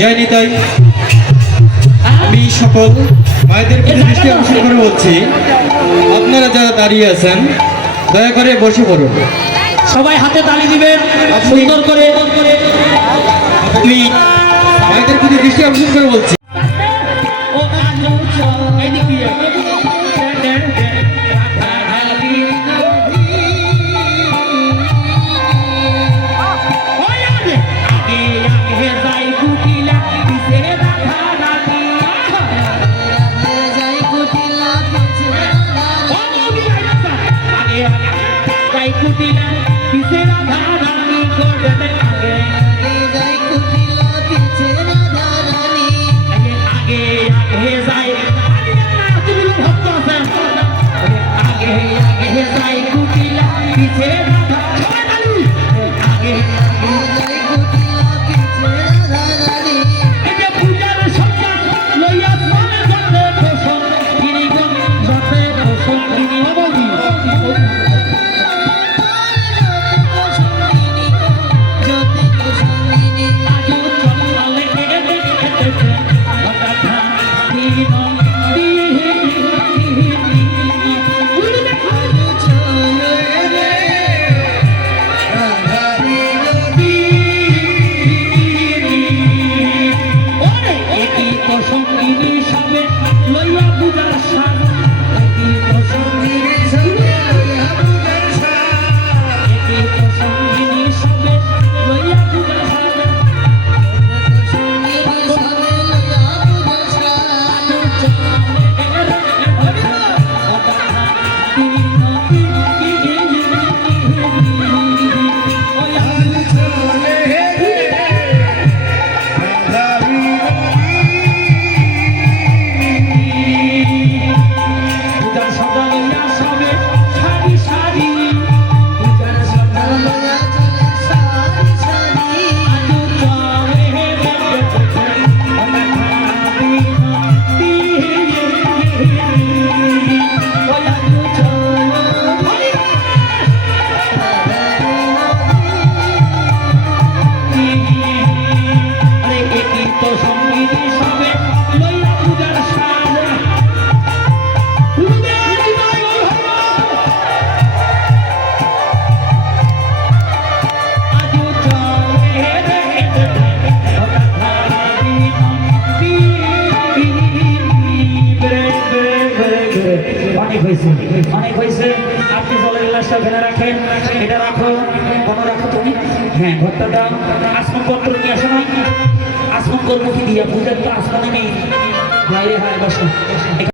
জয় নিতাই। আমি সকল মায়েদের প্রতি দৃষ্টি আকর্ষণ করে বলছি, আপনারা যারা দাঁড়িয়ে আছেন দয়া করে বসে পড়ুন। সবাই হাতে তালি দিবেন সুন্দর করে। আমি মায়েদের প্রতি দৃষ্টি আকর্ষণ করে বলছি, অনেক হয়েছে। আপনি জলের গ্লাসটা ফেলে রাখেন, এটা রাখো, কোনো রাখো তুমি। হ্যাঁ, ভর্তা দাও। আসমান পত্র নিয়ে আসো না, আসমান করবো কি দিয়া, পূজার তো আসমানে নেই বাইরে। হ্যাঁ, বসো।